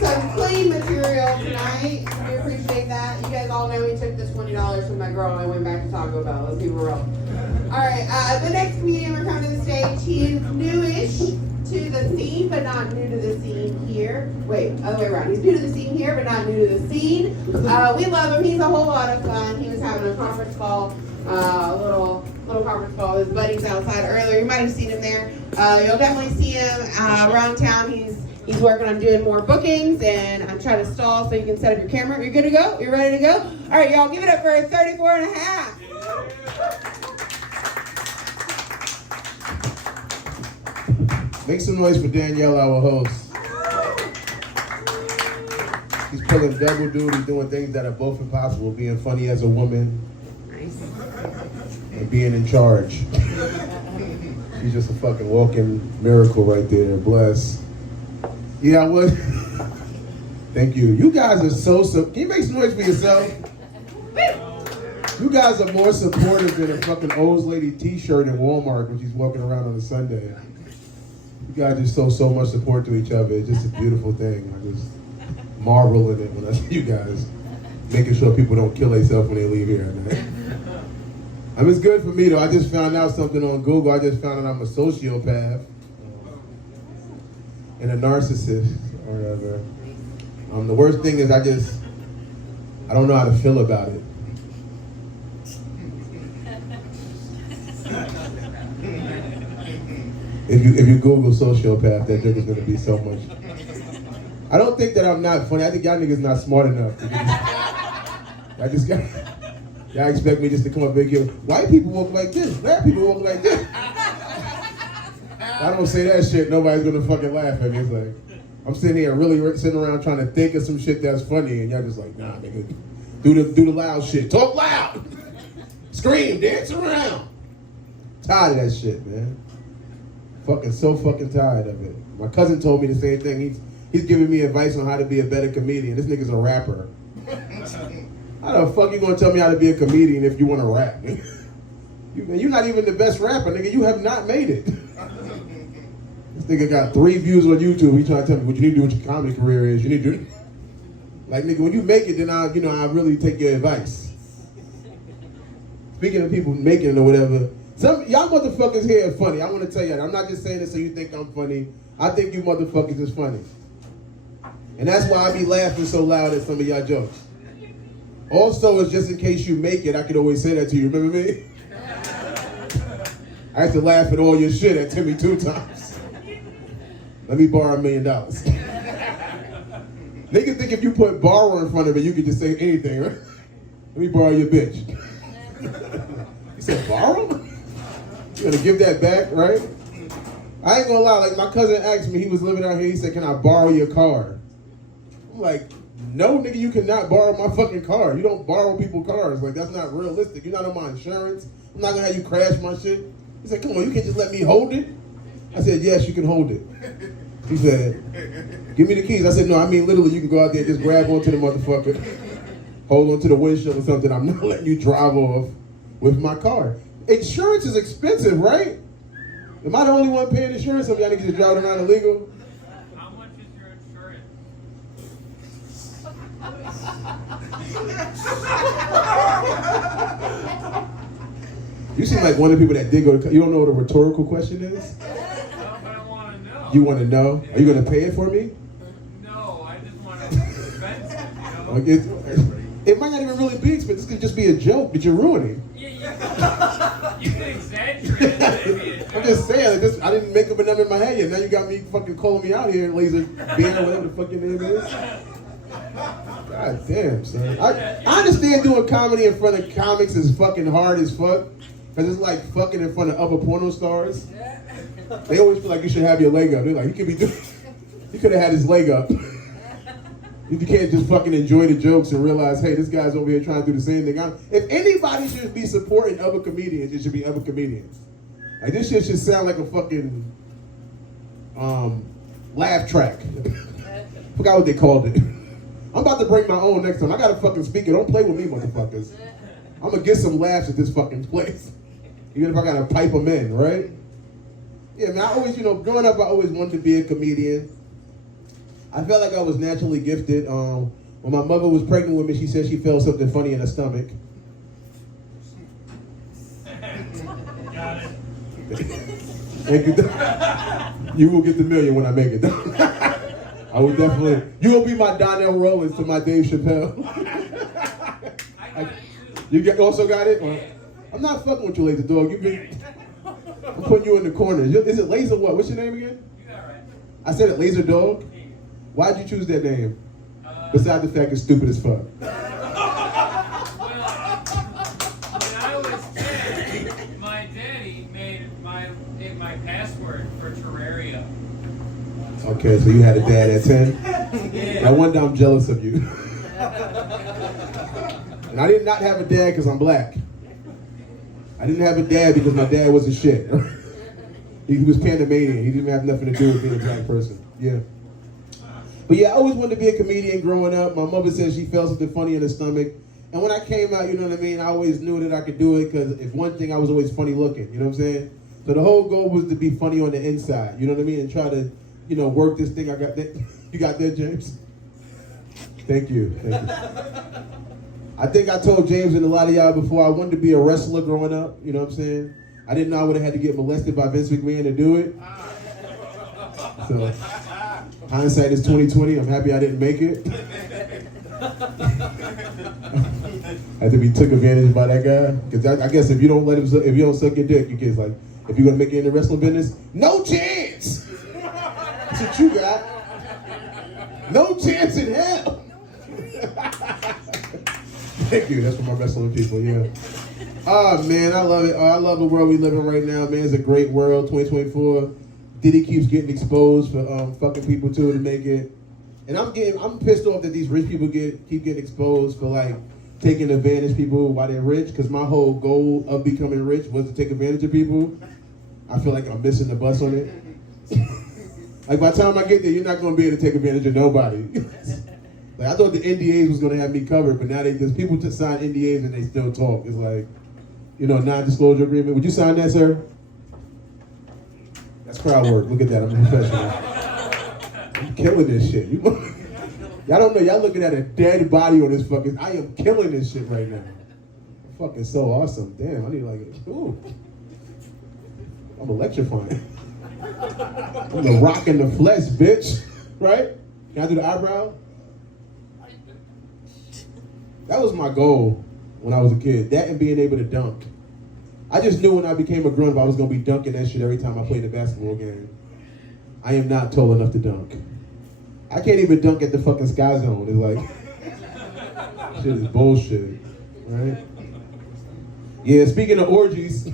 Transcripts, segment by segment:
some clean material tonight. We appreciate that. You guys all know we took this $20 from that girl and I went back to Taco Bell. Let's be real. Alright, the next comedian we're coming to the stage, he is newish to the scene, but not new to the scene here. Wait, other way around. He's new to the scene here, but not new to the scene. We love him. He's a whole lot of fun. He was having a conference call, little conference call with his buddies outside earlier. You might have seen him there. You'll definitely see him around town. He's working on doing more bookings, and I'm trying to stall so you can set up your camera. You're good to go? You're ready to go? All right, y'all, give it up for 34 and a half. Make some noise for Danielle, our host. He's pulling double duty, doing things that are both impossible, being funny as a woman and being in charge. She's just a fucking walking miracle right there. Bless. Yeah, I would. Thank you. You guys are so. Can you make some noise for yourself? You guys are more supportive than a fucking old lady t-shirt in Walmart when she's walking around on a Sunday. You guys just show so much support to each other. It's just a beautiful thing. I just marvel in it when I see you guys making sure people don't kill themselves when they leave here at night. I mean, it's good for me though. I just found out something on Google. I just found out I'm a sociopath and a narcissist or whatever. The worst thing is I don't know how to feel about it. If you Google sociopath, that joke is gonna be so much. I don't think that I'm not funny. I think y'all niggas not smart enough. Y'all expect me just to come up and give, white people walk like this, black people walk like this. I don't say that shit, nobody's gonna fucking laugh at me. It's like, I'm sitting here really sitting around trying to think of some shit that's funny, and y'all just like, nah, nigga, do the loud shit. Talk loud! Scream, dance around! Tired of that shit, man. So fucking tired of it. My cousin told me the same thing. He's giving me advice on how to be a better comedian. This nigga's a rapper. How the fuck you gonna tell me how to be a comedian if you wanna rap? You're not even the best rapper, nigga. You have not made it. This nigga got 3 views on YouTube. He trying to tell me what you need to do with your comedy career is. You need to do, like, nigga, when you make it, then I really take your advice. Speaking of people making it or whatever, y'all motherfuckers here are funny. I want to tell you that. I'm not just saying this so you think I'm funny. I think you motherfuckers is funny. And that's why I be laughing so loud at some of y'all jokes. Also, it's just in case you make it, I could always say that to you. Remember me? I have to laugh at all your shit at Timmy 2 times. Let me borrow $1 million. Niggas think if you put borrow in front of it, you can just say anything, right? Let me borrow your bitch. You said borrow? You gonna give that back, right? I ain't gonna lie, like my cousin asked me, he was living out here, he said, can I borrow your car? I'm like, no nigga, you cannot borrow my fucking car. You don't borrow people's cars. Like, that's not realistic. You're not on my insurance. I'm not gonna have you crash my shit. He said, come on, you can't just let me hold it? I said, yes, you can hold it. He said, give me the keys. I said, no, I mean literally you can go out there and just grab onto the motherfucker, hold onto the windshield or something. I'm not letting you drive off with my car. Insurance is expensive, right? Am I the only one paying insurance? Some of y'all niggas just driving around illegal? How much is your insurance? You seem like one of the people that did go to, you don't know what a rhetorical question is? No, but I want to know. You want to know? Are you going to pay it for me? No, I just want to expense it, you know? Like it might not even really be expensive. This could just be a joke that you're ruining. Yeah, you can exaggerate it. Maybe I'm just saying, like I didn't make up a number in my head yet. Now you got me fucking calling me out here, laser bear, whatever the fuck your name is. God damn, son. I understand doing comedy in front of comics is fucking hard as fuck. Because it's like fucking in front of other porno stars. They always feel like you should have your leg up. They're like, you could have had his leg up. You can't just fucking enjoy the jokes and realize, hey, this guy's over here trying to do the same thing. If anybody should be supporting other comedians, it should be other comedians. Like, this shit should sound like a fucking laugh track. Forgot what they called it. I'm about to bring my own next time. I got a fucking speaker. Don't play with me, motherfuckers. I'm gonna get some laughs at this fucking place. Even if I gotta pipe them in, right? Yeah, man, I always, growing up, I always wanted to be a comedian. I felt like I was naturally gifted. When my mother was pregnant with me, she said she felt something funny in her stomach. Got it. Thank you. You will get the million when I make it. I will definitely. You will be my Donnell Rollins to my Dave Chappelle. I got it too. You also got it? Well, I'm not fucking with you, laser dog. I'm putting you in the corner. Is it Laser what? What's your name again? You got it right. I said it, Laser Dog. Why'd you choose that name? Besides the fact it's stupid as fuck. Well, when I was 10, my daddy made my password for Terraria. Okay, so you had a dad at 10? Yeah. No wonder I'm jealous of you. And I did not have a dad because I'm black. I didn't have a dad because my dad wasn't shit. He was Panamanian. He didn't have nothing to do with being a black person. Yeah. But yeah, I always wanted to be a comedian growing up. My mother said she felt something funny in her stomach. And when I came out, you know what I mean, I always knew that I could do it because if one thing, I was always funny looking. You know what I'm saying? So the whole goal was to be funny on the inside. You know what I mean? And try to, you know, work this thing I got there. You got there, James? Thank you. Thank you. I think I told James and a lot of y'all before I wanted to be a wrestler growing up. You know what I'm saying? I didn't know I would have had to get molested by Vince McMahon to do it. So hindsight is 20/20. I'm happy I didn't make it. I had to be took advantage by that guy. Because I guess if you don't let him, if you don't suck your dick, you kids like, if you're gonna make it in the wrestling business, no chance. That's what you got. No chance in hell. Thank you. That's for my wrestling people. Yeah. Oh man, I love it. Oh, I love the world we live in right now, man. It's a great world. 2024. Diddy keeps getting exposed for fucking people too to make it. And I'm pissed off that these rich people keep getting exposed for like taking advantage of people while they're rich. Because my whole goal of becoming rich was to take advantage of people. I feel like I'm missing the bus on it. Like by the time I get there, you're not going to be able to take advantage of nobody. Like I thought the NDAs was going to have me covered, but now there's people to sign NDAs and they still talk. It's like, you know, non-disclosure agreement. Would you sign that, sir? That's crowd work. Look at that. I'm a professional. I'm killing this shit. Y'all don't know. Y'all looking at a dead body on this fucking. I am killing this shit right now. I'm fucking so awesome. Damn. I need like. Ooh. I'm electrifying. I'm the rock in the flesh, bitch. Right? Can I do the eyebrow? That was my goal when I was a kid. That and being able to dunk. I just knew when I became a grown-up I was going to be dunking that shit every time I played a basketball game. I am not tall enough to dunk. I can't even dunk at the fucking Sky Zone. It's like, shit is bullshit, right? Yeah, speaking of orgies,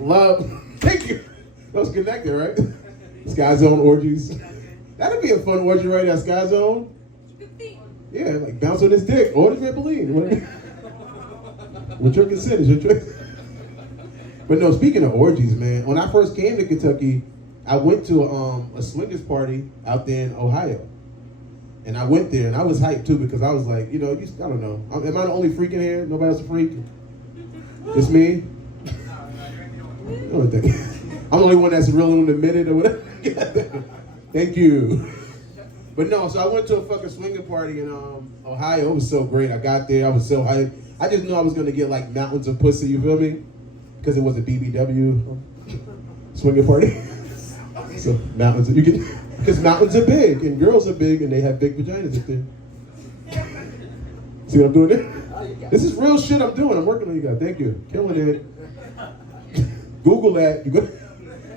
love, thank you. That was connected, right? Sky Zone orgies. That'd be a fun orgy right at Sky Zone. Yeah, like bounce on his dick or the trampoline. With your consent is your choice. But no, speaking of orgies, man, when I first came to Kentucky, I went to a swingers party out there in Ohio. And I went there and I was hyped too because I was like, you know, I don't know. Am I the only freak in here? Nobody else a freak? Just me? I'm the only one that's really admitted or whatever. Thank you. But no, so I went to a fucking swinger party in Ohio. It was so great. I got there. I was so hyped. I just knew I was going to get like mountains of pussy, you feel me? Because it was a BBW swinger party. So mountains, because mountains are big and girls are big and they have big vaginas up there. See what I'm doing there? This is real shit I'm doing. I'm working on you guys. Thank you. Killing it. Google that.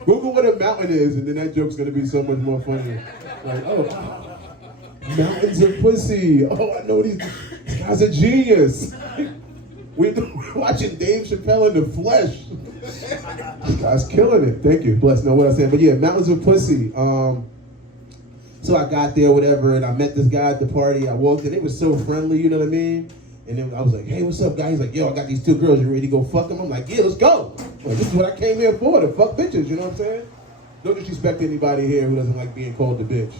Google what a mountain is and then that joke's going to be so much more funny. Like, oh, mountains of pussy. Oh, I know these guys are genius. We're watching Dave Chappelle in the flesh. This guy's killing it. Thank you. Bless. Know what I'm saying. But yeah, mountains of pussy. So I got there, whatever, and I met this guy at the party. I walked in. They were so friendly, you know what I mean? And then I was like, hey, what's up, guys? He's like, yo, I got these two girls. You ready to go fuck them? I'm like, yeah, let's go. Like, this is what I came here for, to fuck bitches. You know what I'm saying? No disrespect to anybody here who doesn't like being called a bitch.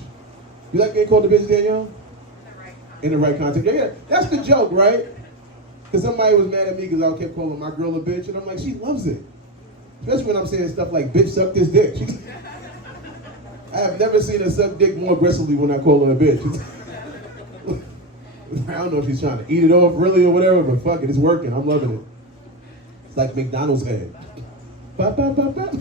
You like being called a bitch, Danielle? In the right context. Yeah, that's the joke, right? Because somebody was mad at me because I kept calling my girl a bitch, and I'm like, she loves it. Especially when I'm saying stuff like, bitch, suck this dick. I have never seen her suck dick more aggressively when I call her a bitch. I don't know if she's trying to eat it off really or whatever, but fuck it, it's working. I'm loving it. It's like McDonald's head. Bop, bop, bop, bop.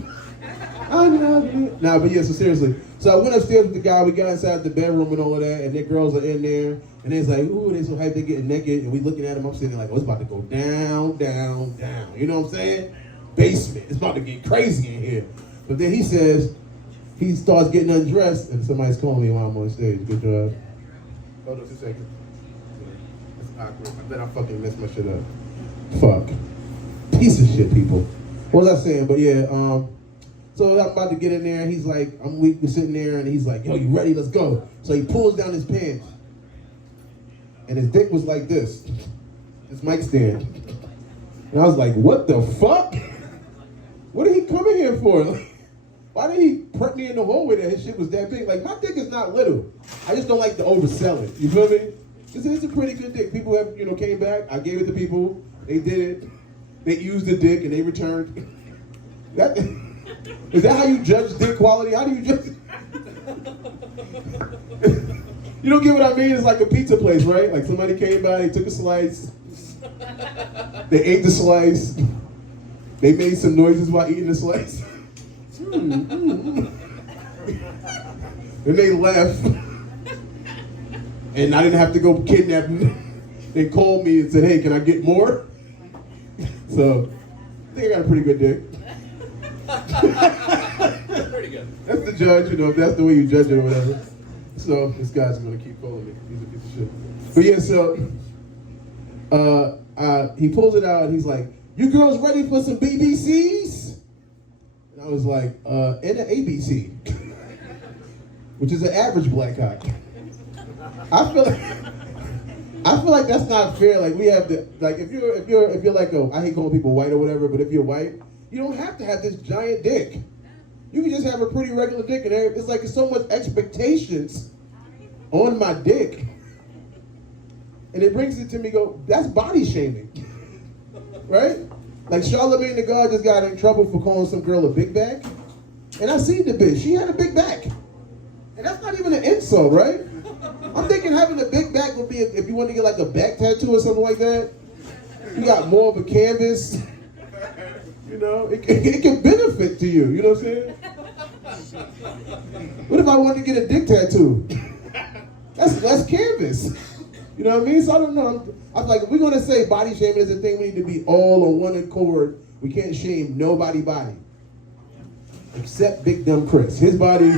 I love you. Nah, but yeah, so seriously. So I went upstairs with the guy, we got inside the bedroom and all of that, and their girls are in there, and it's like, ooh, they so hyped, they getting naked, and we looking at them, I'm sitting there like, oh, it's about to go down, down, down. You know what I'm saying? Basement. It's about to get crazy in here. But then he says, he starts getting undressed, and somebody's calling me while I'm on stage. Good job. Hold on 2 seconds. That's awkward. I bet I fucking messed my shit up. Fuck. Piece of shit, people. What was I saying? But yeah, so I'm about to get in there, and he's like, I'm weak, we're sitting there, and he's like, yo, you ready? Let's go. So he pulls down his pants, and his dick was like this mic stand. And I was like, what the fuck? What did he come in here for? Like, why did he prep me in the hole with that? His shit was that big. Like, my dick is not little. I just don't like to oversell it. You feel me? It's a pretty good dick. People have, came back. I gave it to people. They did it. They used the dick and they returned. Is that how you judge dick quality? How do you judge? You don't get what I mean? It's like a pizza place, right? Like somebody came by, they took a slice. They ate the slice. They made some noises while eating the slice. And they left. And I didn't have to go kidnap them. They called me and said, hey, can I get more? So, I think I got a pretty good dick. Pretty good. That's the judge, if that's the way you judge it or whatever. So, this guy's gonna keep calling me. He's a piece of shit. But yeah, so, he pulls it out and he's like, you girls ready for some BBCs? And I was like, and an ABC, which is an average black cock. I feel like that's not fair. Like we have to, like if you're like I hate calling people white or whatever, but if you're white, you don't have to have this giant dick. You can just have a pretty regular dick, and it's like so much expectations on my dick, and it brings it to me. That's body shaming, right? Like Charlamagne the God just got in trouble for calling some girl a big back, and I seen the bitch. She had a big back, and that's not even an insult, right? I'm thinking having a big back would be if you want to get like a back tattoo or something like that. You got more of a canvas. It can benefit to you. You know what I'm saying? What if I wanted to get a dick tattoo? That's less canvas. You know what I mean? So I don't know. I'm like, if we're gonna say body shaming is a thing, we need to be all on one accord. We can't shame nobody body. Except Big Dumb Chris. His body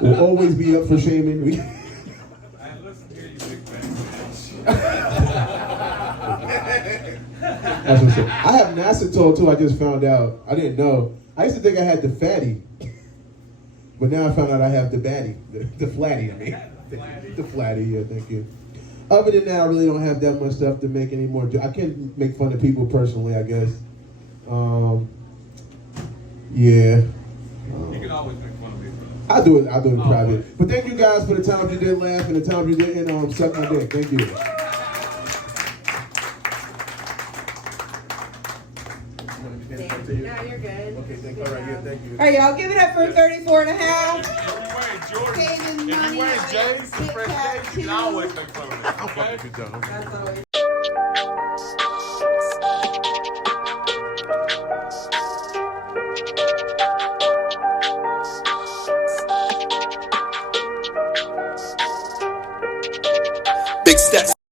will always be up for shaming. I listen to you, big bang bitch. That's what's up. I have Nacetol too, I just found out. I didn't know. I used to think I had the fatty. But now I found out I have the batty. The flatty, I mean. The flatty, yeah, thank you. Other than that, I really don't have that much stuff to make anymore. I can't make fun of people personally, I guess. Yeah. You can always make fun of me, bro. I'll do it in private. But thank you guys for the times you did laugh and the times you didn't suck my dick. Thank you. No, you're good. Okay, thank you. All right, yeah, thank you. All right, y'all, give it up for 34 and a half. If you wearing Jordans, Saving if money you wearing on J's and Kit fresh Kat J's, you can too. always make fun of me. Okay? Good job. That's always